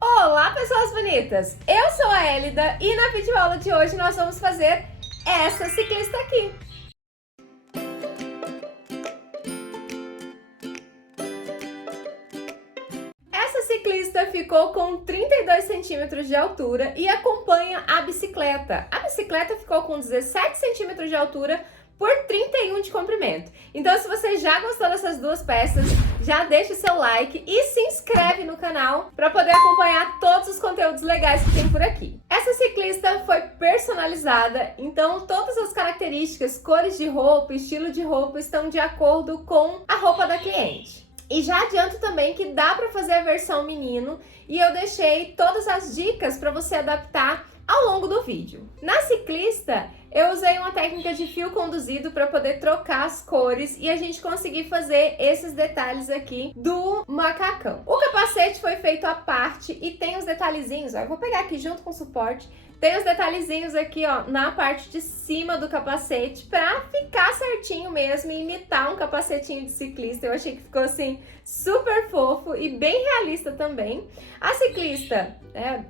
Olá, pessoas bonitas! Eu sou a Elida e na videoaula de hoje nós vamos fazer essa ciclista aqui. Essa ciclista ficou com 32 centímetros de altura e acompanha a bicicleta. A bicicleta ficou com 17 centímetros de altura por 31 de comprimento. Então, se você já gostou dessas duas peças, já deixa o seu like e se inscreve no canal para poder acompanhar todos os conteúdos legais que tem por aqui. Essa ciclista foi personalizada, então todas as características, cores de roupa, estilo de roupa estão de acordo com a roupa da cliente. E já adianto também que dá para fazer a versão menino e eu deixei todas as dicas para você adaptar ao longo do vídeo. Na ciclista, eu usei uma técnica de fio conduzido para poder trocar as cores e a gente conseguir fazer esses detalhes aqui do macacão. O capacete foi feito à parte e tem os detalhezinhos, ó, eu vou pegar aqui junto com o suporte, tem os detalhezinhos aqui, ó, na parte de cima do capacete para ficar certinho mesmo e imitar um capacetinho de ciclista. Eu achei que ficou assim super fofo e bem realista também. A ciclista,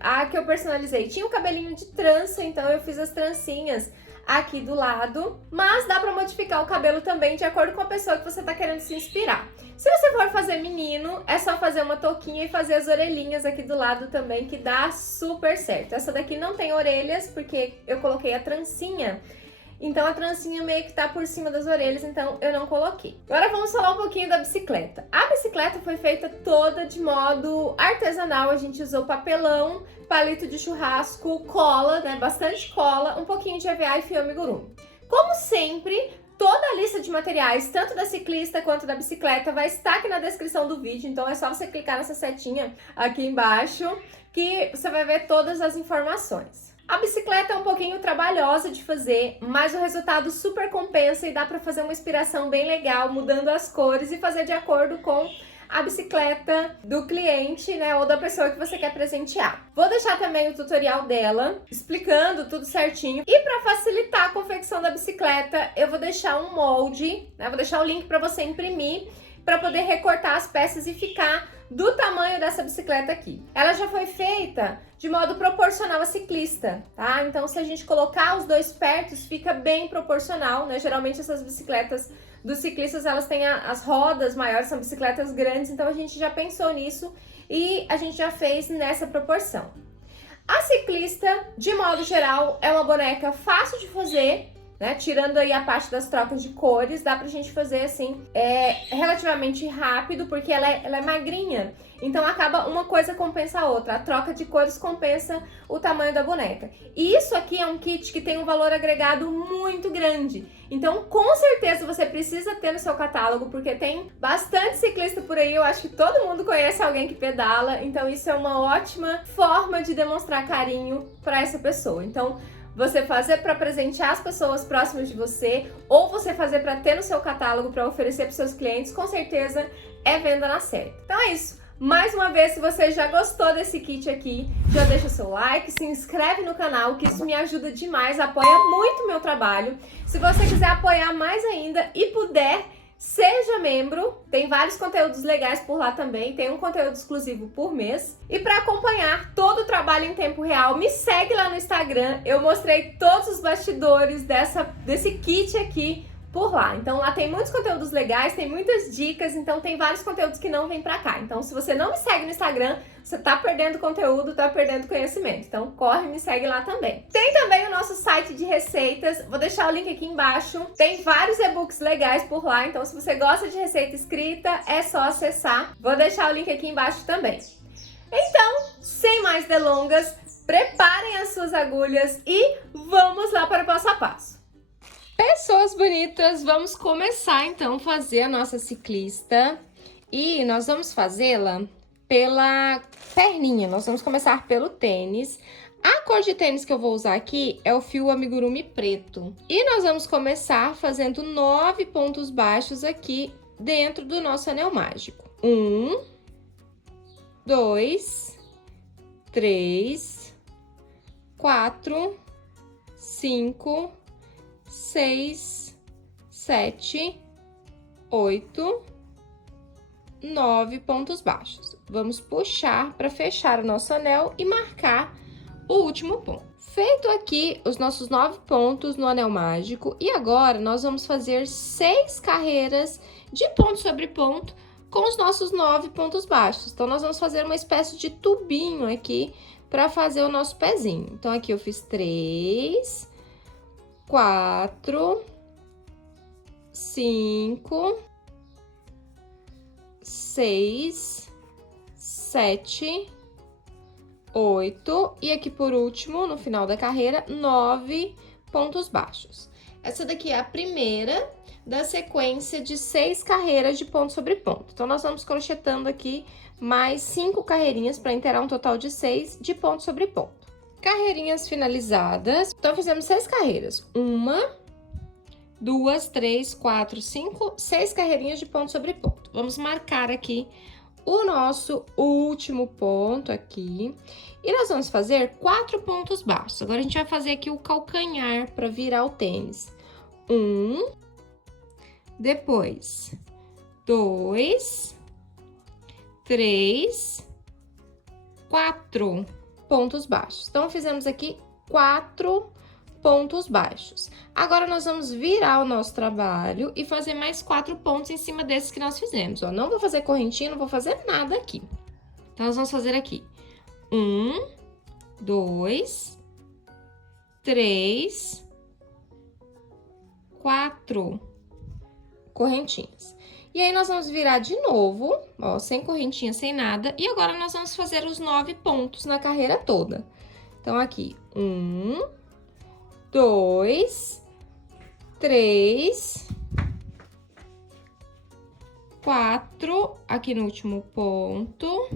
a que eu personalizei, tinha um cabelinho de trança, então eu fiz as trancinhas aqui do lado, mas dá pra modificar o cabelo também de acordo com a pessoa que você tá querendo se inspirar. Se você for fazer menino, é só fazer uma touquinha e fazer as orelhinhas aqui do lado também, que dá super certo. Essa daqui não tem orelhas, porque eu coloquei a trancinha, então a trancinha meio que tá por cima das orelhas, então eu não coloquei. Agora vamos falar um pouquinho da bicicleta. A bicicleta foi feita toda de modo artesanal, a gente usou papelão, palito de churrasco, cola, né, bastante cola, um pouquinho de EVA e fio amigurumi. Como sempre, toda a lista de materiais, tanto da ciclista quanto da bicicleta, vai estar aqui na descrição do vídeo, então é só você clicar nessa setinha aqui embaixo que você vai ver todas as informações. A bicicleta é um pouquinho trabalhosa de fazer, mas o resultado super compensa e dá para fazer uma inspiração bem legal, mudando as cores e fazer de acordo com a bicicleta do cliente, né, ou da pessoa que você quer presentear. Vou deixar também o tutorial dela, explicando tudo certinho. E para facilitar a confecção da bicicleta, eu vou deixar um molde, né, vou deixar o link para você imprimir, para poder recortar as peças e ficar do tamanho dessa bicicleta aqui. Ela já foi feita de modo proporcional à ciclista, tá? Então, se a gente colocar os dois perto, fica bem proporcional, né? Geralmente essas bicicletas dos ciclistas, elas têm as rodas maiores, são bicicletas grandes, então a gente já pensou nisso e a gente já fez nessa proporção. A ciclista, de modo geral, é uma boneca fácil de fazer, né? Tirando aí a parte das trocas de cores, dá pra gente fazer assim, relativamente rápido, porque ela é magrinha. Então acaba uma coisa compensa a outra, a troca de cores compensa o tamanho da boneca. E isso aqui é um kit que tem um valor agregado muito grande. Então com certeza você precisa ter no seu catálogo, porque tem bastante ciclista por aí, eu acho que todo mundo conhece alguém que pedala, então isso é uma ótima forma de demonstrar carinho para essa pessoa. Então você fazer para presentear as pessoas próximas de você, ou você fazer para ter no seu catálogo para oferecer para seus clientes, com certeza é venda na certa. Então é isso. Mais uma vez, se você já gostou desse kit aqui, já deixa o seu like, se inscreve no canal, que isso me ajuda demais, apoia muito o meu trabalho. Se você quiser apoiar mais ainda e puder, seja membro, tem vários conteúdos legais por lá também, tem um conteúdo exclusivo por mês. E para acompanhar todo o trabalho em tempo real, me segue lá no Instagram, eu mostrei todos os bastidores desse kit aqui por lá. Então lá tem muitos conteúdos legais, tem muitas dicas, então tem vários conteúdos que não vêm pra cá. Então se você não me segue no Instagram, você tá perdendo conteúdo, tá perdendo conhecimento. Então corre e me segue lá também. Tem também o nosso site de receitas, vou deixar o link aqui embaixo. Tem vários e-books legais por lá, então se você gosta de receita escrita, é só acessar. Vou deixar o link aqui embaixo também. Então, sem mais delongas, preparem as suas agulhas e vamos lá para o passo a passo. Pessoas bonitas, vamos começar então a fazer a nossa ciclista e nós vamos fazê-la pela perninha, nós vamos começar pelo tênis. A cor de tênis que eu vou usar aqui é o fio amigurumi preto. E nós vamos começar fazendo 9 pontos baixos aqui dentro do nosso anel mágico. 1, 2, 3, 4, 5, 6, 7, 8, 9 pontos baixos. vamos puxar para fechar o nosso anel e marcar o último ponto. Feito aqui os nossos 9 pontos no anel mágico, e agora nós vamos fazer 6 carreiras de ponto sobre ponto com os nossos 9 pontos baixos. Então, nós vamos fazer uma espécie de tubinho aqui para fazer o nosso pezinho. Então, aqui eu fiz 3, 4, 5, 6, 7, 8 e aqui por último, no final da carreira, 9 pontos baixos. Essa daqui é a primeira da sequência de 6 carreiras de ponto sobre ponto. Então, nós vamos crochetando aqui mais 5 carreirinhas para inteirar um total de 6 de ponto sobre ponto. Carreirinhas finalizadas. Então, fizemos 6 carreiras. 1, 2, 3, 4, 5, 6 carreirinhas de ponto sobre ponto. Vamos marcar aqui o nosso último ponto aqui. E nós vamos fazer 4 pontos baixos. Agora, a gente vai fazer aqui o calcanhar para virar o tênis. 1, depois 2, 3, 4 pontos baixos. Então, fizemos aqui 4 pontos baixos. Agora, nós vamos virar o nosso trabalho e fazer mais 4 pontos em cima desses que nós fizemos, ó. Não vou fazer correntinha, não vou fazer nada aqui. Então, nós vamos fazer aqui 1, 2, 3, 4 correntinhas. E aí, nós vamos virar de novo, ó, sem correntinha, sem nada. E agora, nós vamos fazer os 9 pontos na carreira toda. Então, aqui, 1, 2, 3, 4, aqui no último ponto.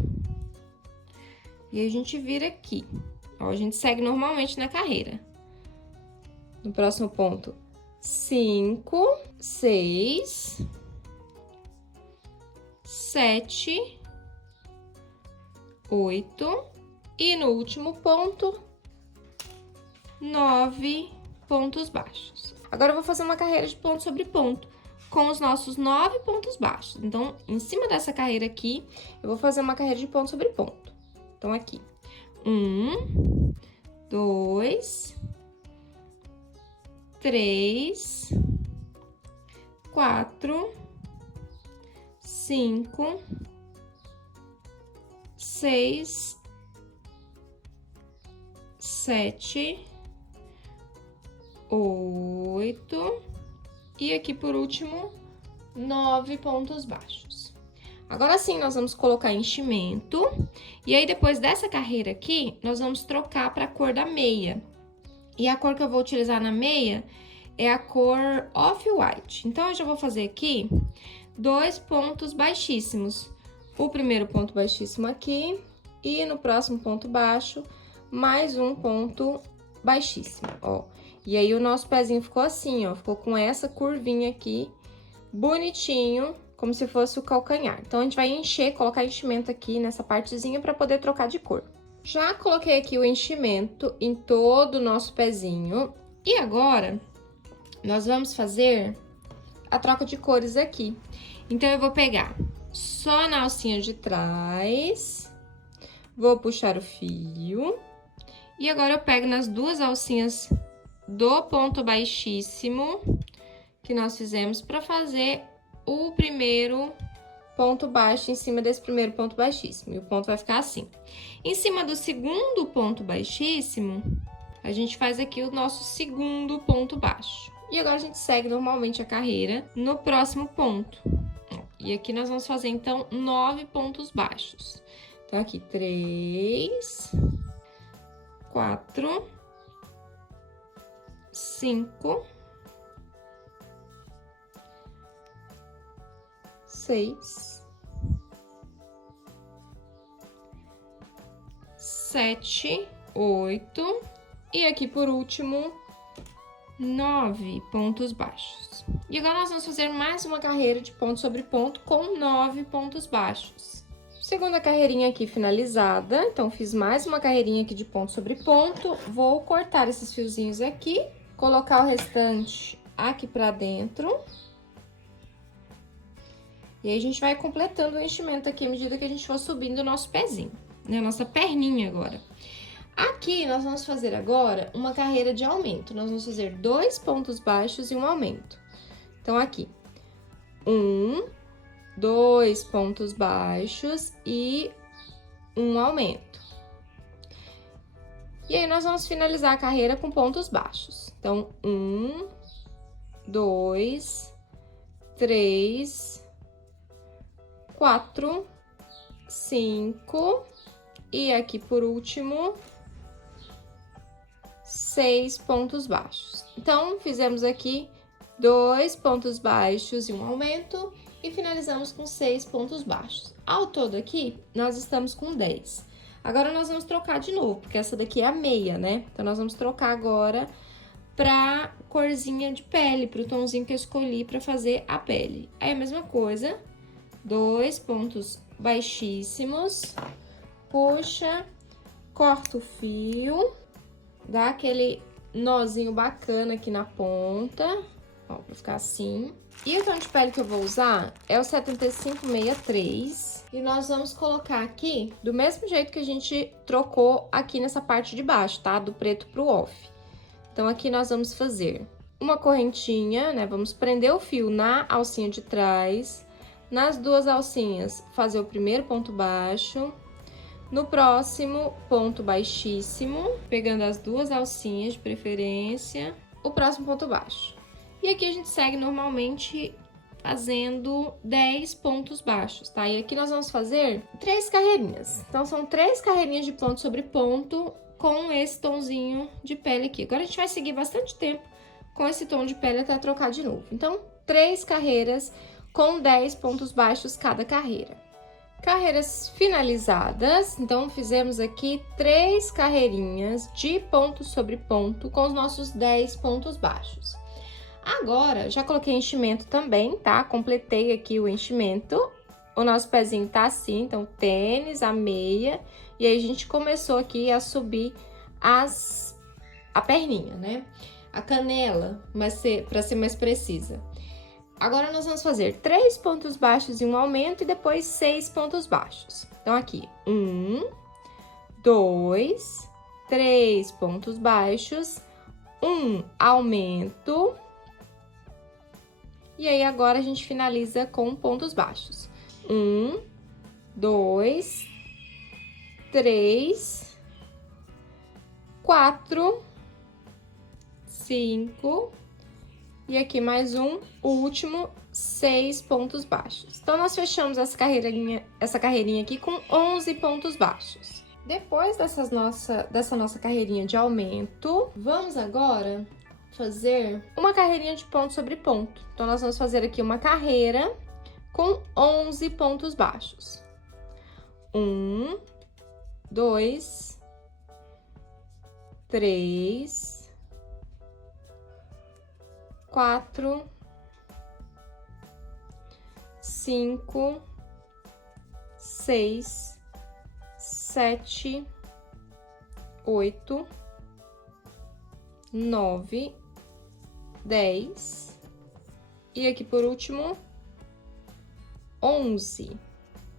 E a gente vira aqui. Ó, a gente segue normalmente na carreira. No próximo ponto, 5, 6, 7, 8 e no último ponto, 9 pontos baixos. Agora, eu vou fazer uma carreira de ponto sobre ponto com os nossos 9 pontos baixos. Então, em cima dessa carreira aqui, eu vou fazer uma carreira de ponto sobre ponto. Então, aqui, 1, 2, 3, 4, 5, 6, 7, 8 e aqui por último 9 pontos baixos. Agora sim, nós vamos colocar enchimento e aí depois dessa carreira aqui, nós vamos trocar para a cor da meia. E a cor que eu vou utilizar na meia é a cor Off-White. Então, eu já vou fazer aqui 2 pontos baixíssimos. O primeiro ponto baixíssimo aqui e no próximo ponto baixo, mais um ponto baixíssimo, ó. E aí, o nosso pezinho ficou assim, ó, ficou com essa curvinha aqui, bonitinho, como se fosse o calcanhar. Então, a gente vai encher, colocar enchimento aqui nessa partezinha para poder trocar de cor. Já coloquei aqui o enchimento em todo o nosso pezinho. E agora, nós vamos fazer a troca de cores aqui. Então, eu vou pegar só na alcinha de trás, vou puxar o fio. E agora, eu pego nas 2 alcinhas do ponto baixíssimo que nós fizemos para fazer o primeiro ponto baixo em cima desse primeiro ponto baixíssimo. E o ponto vai ficar assim. Em cima do segundo ponto baixíssimo, a gente faz aqui o nosso segundo ponto baixo. E agora, a gente segue normalmente a carreira no próximo ponto. E aqui nós vamos fazer, então, 9 pontos baixos. Então, aqui, 3, 4, 5, 6, 7, 8 e aqui por último 9 pontos baixos. E agora nós vamos fazer mais uma carreira de ponto sobre ponto com 9 pontos baixos. Segunda carreirinha aqui finalizada, então fiz mais uma carreirinha aqui de ponto sobre ponto. Vou cortar esses fiozinhos aqui, colocar o restante aqui pra dentro. E aí, a gente vai completando o enchimento aqui à medida que a gente for subindo o nosso pezinho, né? Nossa perninha agora. Aqui, nós vamos fazer agora uma carreira de aumento. Nós vamos fazer 2 pontos baixos e um aumento. Então, aqui, 2 pontos baixos e um aumento. E aí, nós vamos finalizar a carreira com pontos baixos. Então, 2, 3, 4, 5 e aqui por último 6 pontos baixos. Então, fizemos aqui 2 pontos baixos e um aumento e finalizamos com 6 pontos baixos. Ao todo aqui, nós estamos com 10. Agora, nós vamos trocar de novo, porque essa daqui é a meia, né? Então, nós vamos trocar agora pra corzinha de pele, pro tomzinho que eu escolhi pra fazer a pele. Aí, a mesma coisa, 2 pontos baixíssimos, puxa, corta o fio, dá aquele nozinho bacana aqui na ponta, ó, pra ficar assim. E o tom de pele que eu vou usar é o 7563. E nós vamos colocar aqui do mesmo jeito que a gente trocou aqui nessa parte de baixo, tá? Do preto pro off. Então, aqui nós vamos fazer uma correntinha, né? Vamos prender o fio na alcinha de trás. Nas duas alcinhas, fazer o primeiro ponto baixo. No próximo, ponto baixíssimo, pegando as duas alcinhas de preferência, o próximo ponto baixo. E aqui a gente segue normalmente fazendo 10 pontos baixos, tá? E aqui nós vamos fazer 3 carreirinhas. Então, são 3 carreirinhas de ponto sobre ponto com esse tomzinho de pele aqui. Agora, a gente vai seguir bastante tempo com esse tom de pele até trocar de novo. Então, 3 carreiras com 10 pontos baixos cada carreira. Carreiras finalizadas, então fizemos aqui 3 carreirinhas de ponto sobre ponto com os nossos 10 pontos baixos. Agora, já coloquei enchimento também, tá? Completei aqui o enchimento. O nosso pezinho tá assim, então tênis, a meia, e aí a gente começou aqui a subir a perninha, né? A canela, para ser mais precisa. Agora, nós vamos fazer 3 pontos baixos e um aumento e depois 6 pontos baixos. Então, aqui, 2, 3 pontos baixos, um aumento. E aí, agora, a gente finaliza com pontos baixos. 2, 3, 4, 5... E aqui mais o último, 6 pontos baixos. Então, nós fechamos essa carreirinha aqui com 11 pontos baixos. Depois dessa nossa carreirinha de aumento, vamos agora fazer uma carreirinha de ponto sobre ponto. Então, nós vamos fazer aqui uma carreira com 11 pontos baixos. 1, 2, 3... 4, 5, 6, 7, 8, 9, 10 e aqui por último 11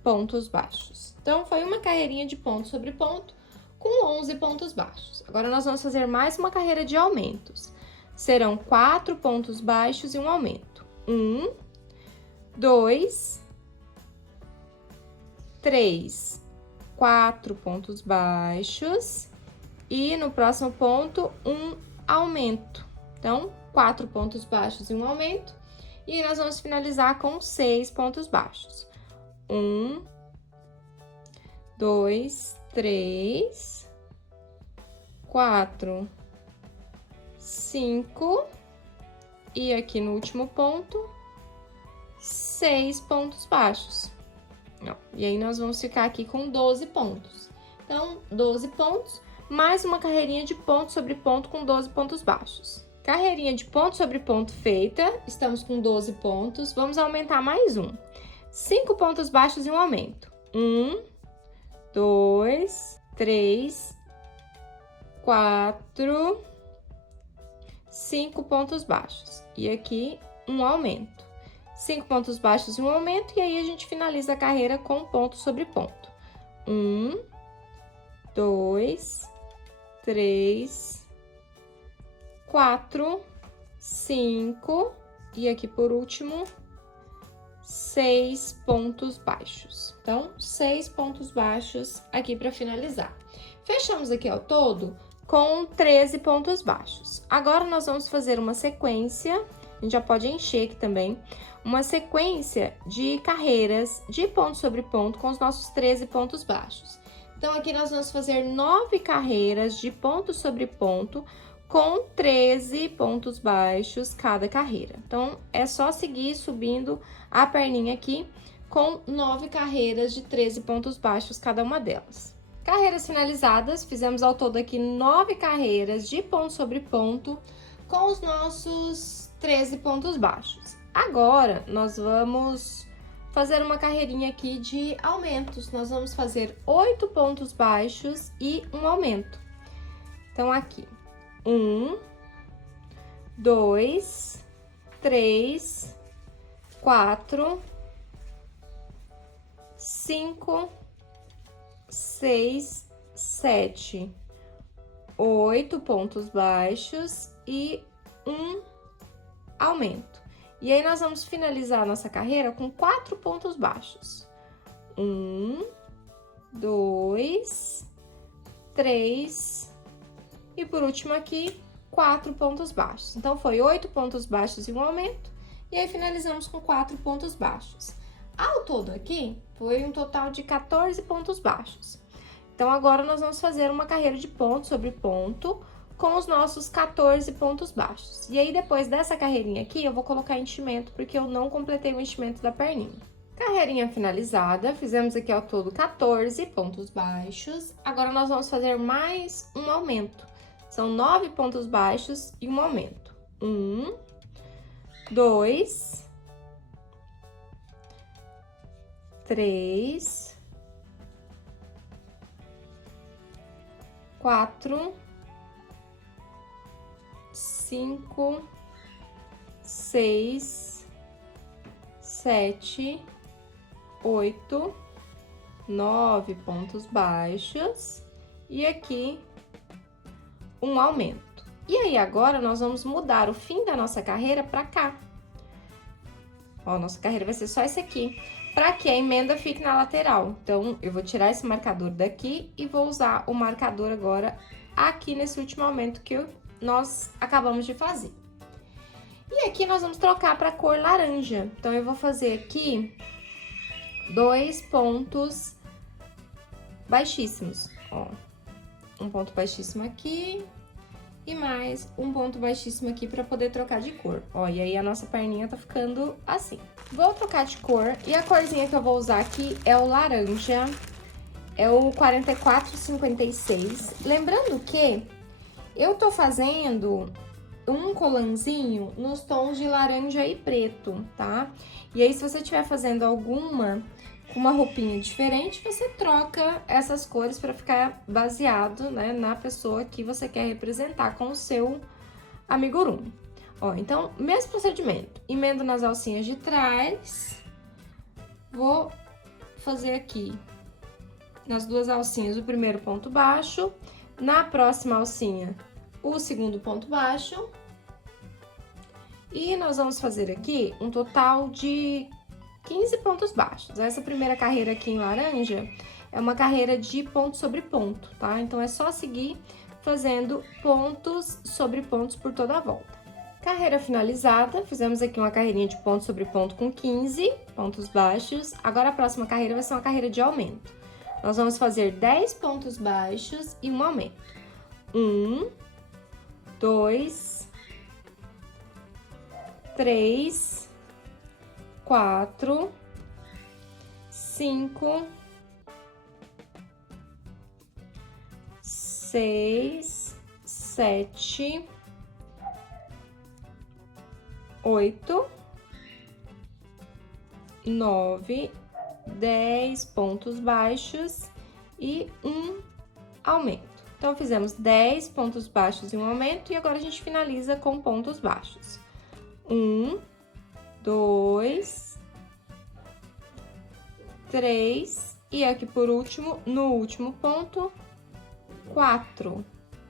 pontos baixos. Então, foi uma carreirinha de ponto sobre ponto com 11 pontos baixos. Agora, nós vamos fazer mais uma carreira de aumentos. Serão 4 pontos baixos e um aumento. 1, 2, 3, 4 pontos baixos e no próximo ponto um aumento. Então, 4 pontos baixos e um aumento. E nós vamos finalizar com 6 pontos baixos. 1, 2, 3, 4, 5 e aqui no último ponto 6 pontos baixos. E aí nós vamos ficar aqui com 12 pontos. Então, 12 pontos mais uma carreirinha de ponto sobre ponto com 12 pontos baixos. Carreirinha de ponto sobre ponto feita, estamos com 12 pontos. Vamos aumentar mais um. 5 pontos baixos e um aumento. 1, 2, 3, 4, 5 pontos baixos. E aqui, um aumento. 5 pontos baixos e um aumento, e aí a gente finaliza a carreira com ponto sobre ponto. 1, 2, 3, 4, 5, e aqui por último, 6 pontos baixos. Então, 6 pontos baixos aqui para finalizar. Fechamos aqui ao todo com 13 pontos baixos. Agora, nós vamos fazer uma sequência, a gente já pode encher aqui também, uma sequência de carreiras de ponto sobre ponto com os nossos 13 pontos baixos. Então, aqui nós vamos fazer 9 carreiras de ponto sobre ponto com 13 pontos baixos cada carreira. Então, é só seguir subindo a perninha aqui com 9 carreiras de 13 pontos baixos cada uma delas. Carreiras finalizadas, fizemos ao todo aqui 9 carreiras de ponto sobre ponto com os nossos 13 pontos baixos. Agora, nós vamos fazer uma carreirinha aqui de aumentos. Nós vamos fazer 8 pontos baixos e um aumento. Então, aqui, 1, 2, 3, 4, 5, 6, 7, 8 pontos baixos e um aumento. E aí, nós vamos finalizar a nossa carreira com 4 pontos baixos. 1, 2, 3, e por último aqui, 4 pontos baixos. Então, foi 8 pontos baixos e um aumento, e aí finalizamos com 4 pontos baixos. Ao todo aqui, foi um total de 14 pontos baixos. Então, agora nós vamos fazer uma carreira de ponto sobre ponto, com os nossos 14 pontos baixos. E aí, depois dessa carreirinha aqui, eu vou colocar enchimento, porque eu não completei o enchimento da perninha. Carreirinha finalizada, fizemos aqui ao todo 14 pontos baixos. Agora, nós vamos fazer mais um aumento. São 9 pontos baixos e um aumento. 1, 2, 3, 4, 5, 6, 7, 8, 9 pontos baixos e aqui um aumento. E aí, agora, nós vamos mudar o fim da nossa carreira para cá. Ó, nossa carreira vai ser só esse aqui, para que a emenda fique na lateral. Então, eu vou tirar esse marcador daqui e vou usar o marcador agora aqui nesse último aumento que nós acabamos de fazer. E aqui nós vamos trocar para a cor laranja. Então, eu vou fazer aqui 2 pontos baixíssimos, ó. Um ponto baixíssimo aqui e mais um ponto baixíssimo aqui para poder trocar de cor. Ó, e aí a nossa perninha tá ficando assim. Vou trocar de cor e a corzinha que eu vou usar aqui é o laranja, é o 4456. Lembrando que eu tô fazendo um colanzinho nos tons de laranja e preto, tá? E aí, se você estiver fazendo alguma com uma roupinha diferente, você troca essas cores para ficar baseado, né, na pessoa que você quer representar com o seu amigurumi. Ó, então, mesmo procedimento, emendo nas alcinhas de trás, vou fazer aqui nas duas alcinhas o primeiro ponto baixo, na próxima alcinha o segundo ponto baixo, e nós vamos fazer aqui um total de 15 pontos baixos. Essa primeira carreira aqui em laranja é uma carreira de ponto sobre ponto, tá? Então, é só seguir fazendo pontos sobre pontos por toda a volta. Carreira finalizada, fizemos aqui uma carreirinha de ponto sobre ponto com 15 pontos baixos. Agora, a próxima carreira vai ser uma carreira de aumento. Nós vamos fazer 10 pontos baixos e um aumento. 1, 2, 3, 4, 5, 6, 7, 8, 9, 10 pontos baixos e um aumento. Então, fizemos 10 pontos baixos e um aumento, e agora a gente finaliza com pontos baixos. 1, 2, 3 e aqui por último, no último ponto, 4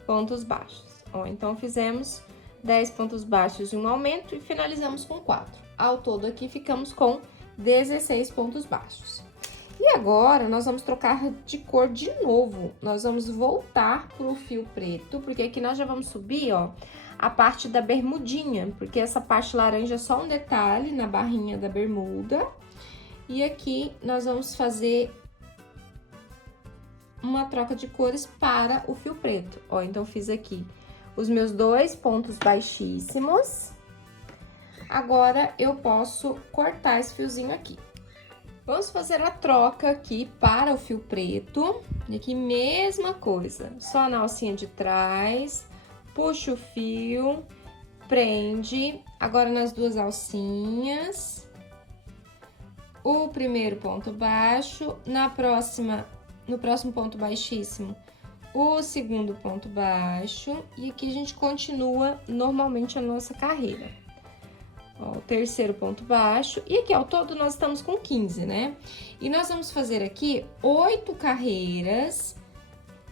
pontos baixos. Ó, então fizemos 10 pontos baixos e um aumento e finalizamos com 4. Ao todo aqui ficamos com 16 pontos baixos. E agora nós vamos trocar de cor de novo. Nós vamos voltar pro fio preto, porque aqui nós já vamos subir, ó, a parte da bermudinha, porque essa parte laranja é só um detalhe na barrinha da bermuda. E aqui nós vamos fazer uma troca de cores para o fio preto. Ó, então fiz aqui os meus 2 pontos baixíssimos. Agora eu posso cortar esse fiozinho aqui. Vamos fazer a troca aqui para o fio preto. E aqui mesma coisa, só na alcinha de trás, puxa o fio, prende. Agora nas duas alcinhas. O primeiro ponto baixo, no próximo ponto baixíssimo, o segundo ponto baixo, e aqui a gente continua normalmente a nossa carreira. Ó, o terceiro ponto baixo, e aqui ao todo nós estamos com 15, né? E nós vamos fazer aqui 8 carreiras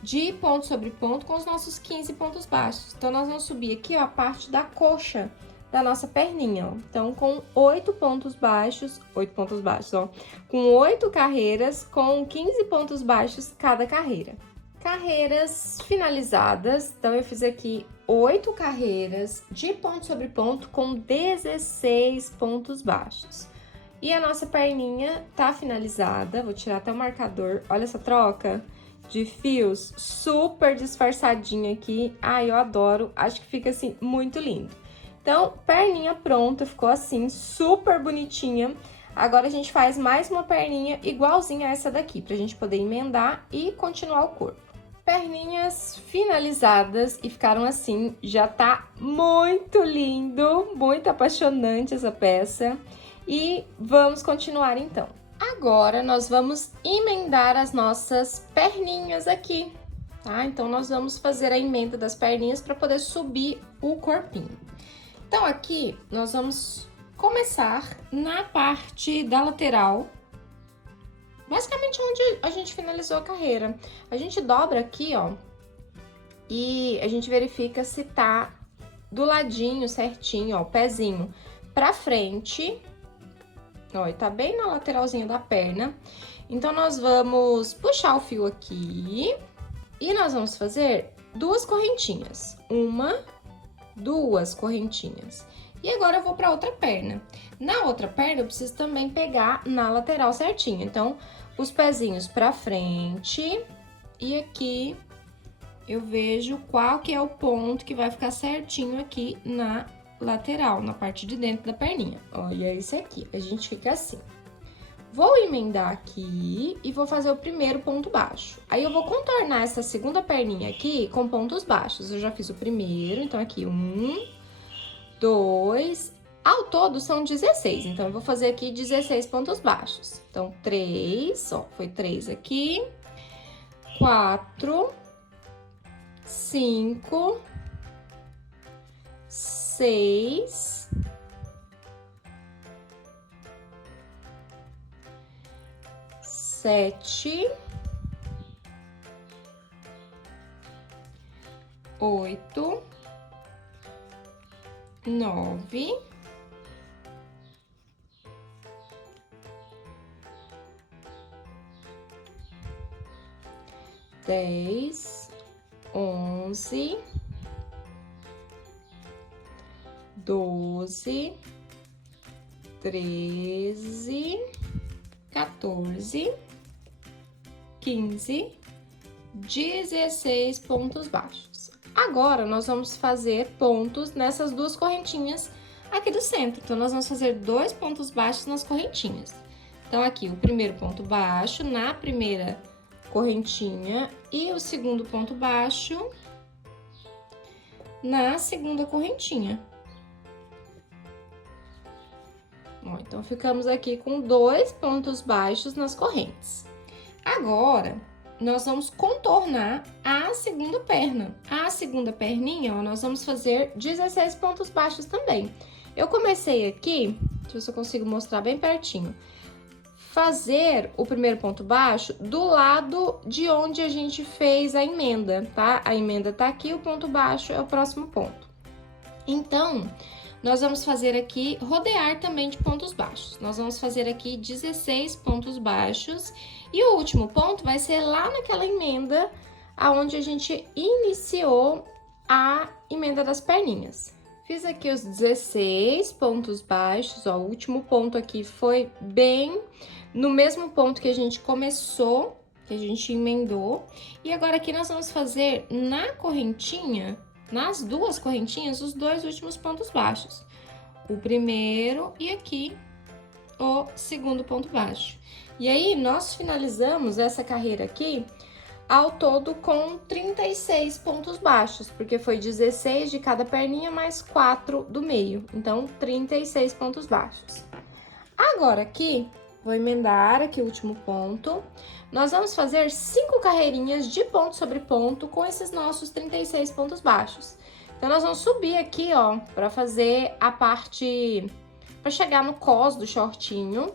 de ponto sobre ponto com os nossos 15 pontos baixos. Então, nós vamos subir aqui, ó, a parte da coxa da nossa perninha, ó. Então, com 8 pontos baixos, ó, com 8 carreiras, com 15 pontos baixos cada carreira. Carreiras finalizadas, então eu fiz aqui 8 carreiras de ponto sobre ponto com 16 pontos baixos. E a nossa perninha tá finalizada, vou tirar até o marcador, olha essa troca de fios super disfarçadinha aqui. Ai, eu adoro, acho que fica assim muito lindo. Então, perninha pronta, ficou assim, super bonitinha. Agora, a gente faz mais uma perninha igualzinha a essa daqui, pra gente poder emendar e continuar o corpo. Perninhas finalizadas e ficaram assim, já tá muito lindo, muito apaixonante essa peça. E vamos continuar então. Agora, nós vamos emendar as nossas perninhas aqui, tá? Então, nós vamos fazer a emenda das perninhas para poder subir o corpinho. Então, aqui, nós vamos começar na parte da lateral, basicamente onde a gente finalizou a carreira. A gente dobra aqui, ó, e a gente verifica se tá do ladinho certinho, ó, o pezinho pra frente, ó, e tá bem na lateralzinha da perna. Então, nós vamos puxar o fio aqui e nós vamos fazer 2 correntinhas. 2 correntinhas. E agora eu vou para outra perna. Na outra perna eu preciso também pegar na lateral certinho. Então, os pezinhos para frente e aqui eu vejo qual que é o ponto que vai ficar certinho aqui na lateral, na parte de dentro da perninha. Olha esse aqui, a gente fica assim. Vou emendar aqui e vou fazer o primeiro ponto baixo. Aí, eu vou contornar essa segunda perninha aqui com pontos baixos. Eu já fiz o primeiro, então aqui 1, 2, ao todo são 16. Então, eu vou fazer aqui 16 pontos baixos. Então, 3, ó, foi 3 aqui, 4, 5, 6... 7, 8, 9, 10, 11, 12, 13, 14, 15, 16 pontos baixos. Agora, nós vamos fazer pontos nessas 2 correntinhas aqui do centro. Então, nós vamos fazer 2 pontos baixos nas correntinhas. Então, aqui, o primeiro ponto baixo na primeira correntinha e o segundo ponto baixo na segunda correntinha. Ó, então, ficamos aqui com 2 pontos baixos nas correntes. Agora, nós vamos contornar a segunda perna. A segunda perninha, ó, nós vamos fazer 16 pontos baixos também. Eu comecei aqui, deixa eu ver se eu consigo mostrar bem pertinho, fazer o primeiro ponto baixo do lado de onde a gente fez a emenda, tá? A emenda tá aqui, o ponto baixo é o próximo ponto. Então, nós vamos fazer aqui, rodear também de pontos baixos. Nós vamos fazer aqui 16 pontos baixos e o último ponto vai ser lá naquela emenda aonde a gente iniciou a emenda das perninhas. Fiz aqui os 16 pontos baixos, ó, o último ponto aqui foi bem no mesmo ponto que a gente começou, que a gente emendou. E agora aqui nós vamos fazer na correntinha, nas duas correntinhas, os dois últimos pontos baixos. O primeiro e aqui o segundo ponto baixo. E aí, nós finalizamos essa carreira aqui ao todo com 36 pontos baixos, porque foi 16 de cada perninha mais 4 do meio, então 36 pontos baixos. Agora aqui, vou emendar aqui o último ponto, nós vamos fazer 5 carreirinhas de ponto sobre ponto com esses nossos 36 pontos baixos. Então, nós vamos subir aqui, ó, pra fazer a parte, pra chegar no cós do shortinho.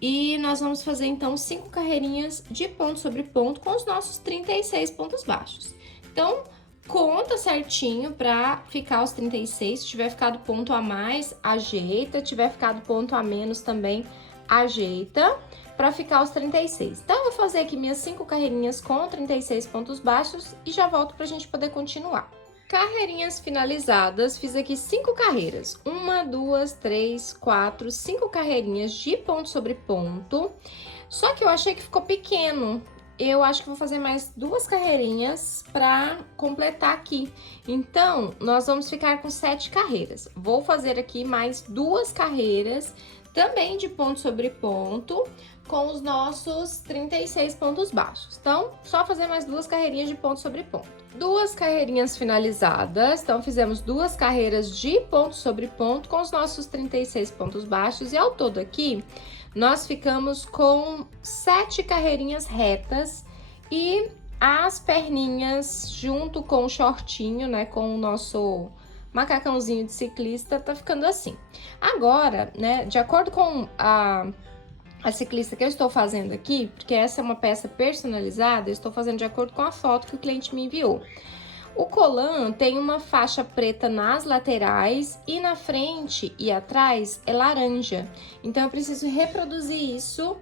E nós vamos fazer, então, 5 carreirinhas de ponto sobre ponto com os nossos 36 pontos baixos. Então, conta certinho pra ficar os 36. Se tiver ficado ponto a mais, ajeita. Se tiver ficado ponto a menos também, ajeita pra ficar os 36. Então, eu vou fazer aqui minhas 5 carreirinhas com 36 pontos baixos e já volto pra gente poder continuar. Carreirinhas finalizadas, fiz aqui 5 carreiras, 1, 2, 3, 4, 5 carreirinhas de ponto sobre ponto, só que eu achei que ficou pequeno, eu acho que vou fazer mais 2 carreirinhas pra completar aqui, então nós vamos ficar com 7 carreiras, vou fazer aqui mais 2 carreiras, também de ponto sobre ponto, com os nossos 36 pontos baixos, então só fazer mais 2 carreirinhas de ponto sobre ponto. 2 carreirinhas finalizadas, então fizemos 2 carreiras de ponto sobre ponto com os nossos 36 pontos baixos e ao todo aqui nós ficamos com 7 carreirinhas retas e as perninhas junto com o shortinho, né, com o nosso macacãozinho de ciclista, tá ficando assim. Agora, né, de acordo com a ciclista que eu estou fazendo aqui, porque essa é uma peça personalizada, eu estou fazendo de acordo com a foto que o cliente me enviou. O colã tem uma faixa preta nas laterais e na frente e atrás é laranja. Então, eu preciso reproduzir isso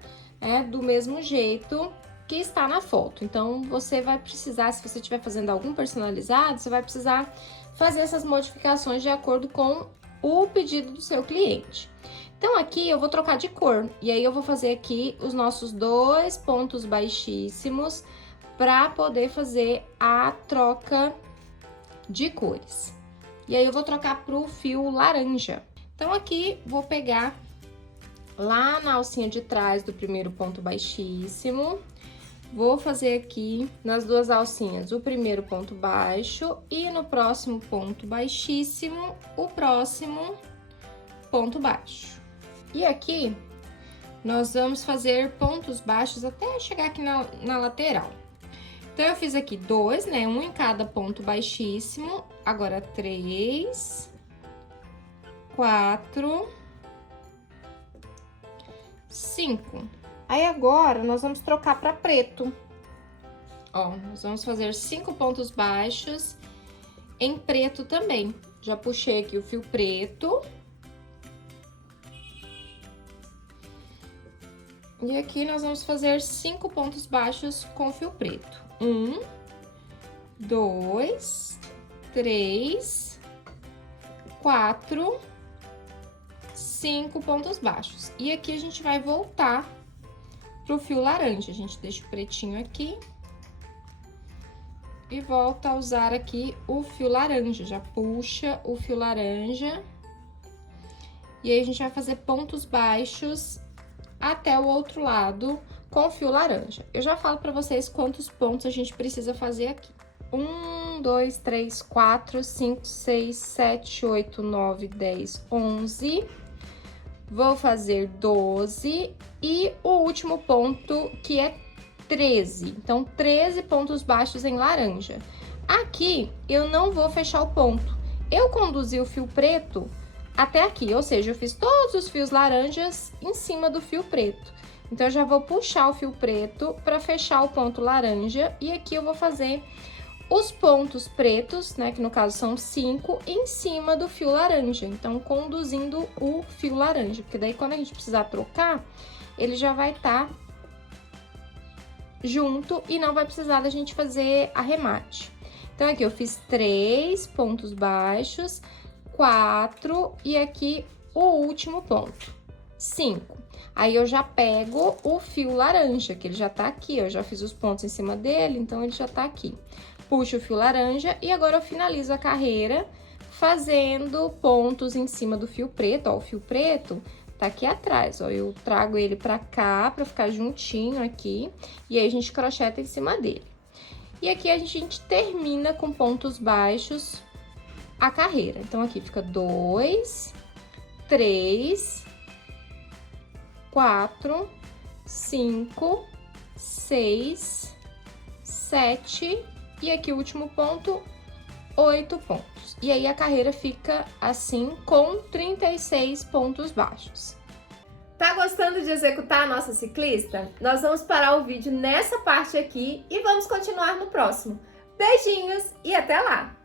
do mesmo jeito que está na foto. Então, você vai precisar, se você estiver fazendo algum personalizado, você vai precisar fazer essas modificações de acordo com o pedido do seu cliente. Então, aqui eu vou trocar de cor, e aí eu vou fazer aqui os nossos 2 pontos baixíssimos para poder fazer a troca de cores. E aí eu vou trocar pro fio laranja. Então, aqui vou pegar lá na alcinha de trás do primeiro ponto baixíssimo, vou fazer aqui nas 2 alcinhas o primeiro ponto baixo e no próximo ponto baixíssimo, o próximo ponto baixo. E aqui, nós vamos fazer pontos baixos até chegar aqui na lateral. Então, eu fiz aqui 2, né? 1 em cada ponto baixíssimo. Agora, 3, 4, 5. Aí, agora, nós vamos trocar para preto. Ó, nós vamos fazer 5 pontos baixos em preto também. Já puxei aqui o fio preto. E aqui nós vamos fazer 5 pontos baixos com fio preto. 1, 2, 3, 4, 5 pontos baixos. E aqui a gente vai voltar pro fio laranja. A gente deixa o pretinho aqui e volta a usar aqui o fio laranja. Já puxa o fio laranja. E aí, a gente vai fazer pontos baixos até o outro lado com o fio laranja. Eu já falo pra vocês quantos pontos a gente precisa fazer aqui. 1, 2, 3, 4, 5, 6, 7, 8, 9, 10, 11. Vou fazer 12 e o último ponto, que é 13. Então, 13 pontos baixos em laranja. Aqui, eu não vou fechar o ponto. Eu conduzi o fio preto até aqui, ou seja, eu fiz todos os fios laranjas em cima do fio preto. Então, eu já vou puxar o fio preto para fechar o ponto laranja e aqui eu vou fazer os pontos pretos, né, que no caso são 5, em cima do fio laranja. Então, conduzindo o fio laranja, porque daí quando a gente precisar trocar, ele já vai estar junto e não vai precisar da gente fazer arremate. Então, aqui eu fiz 3 pontos baixos, 4 e aqui o último ponto, 5. Aí, eu já pego o fio laranja, que ele já tá aqui, eu já fiz os pontos em cima dele, então ele já tá aqui. Puxo o fio laranja e agora eu finalizo a carreira fazendo pontos em cima do fio preto, ó, o fio preto tá aqui atrás, ó, eu trago ele pra cá, pra ficar juntinho aqui, e aí a gente crocheta em cima dele. E aqui a gente termina com pontos baixos a carreira. Então, aqui fica 2, 3, 4, 5, 6, 7 e aqui o último ponto, 8 pontos. E aí, a carreira fica assim, com 36 pontos baixos. Tá gostando de executar a nossa ciclista? Nós vamos parar o vídeo nessa parte aqui e vamos continuar no próximo. Beijinhos e até lá!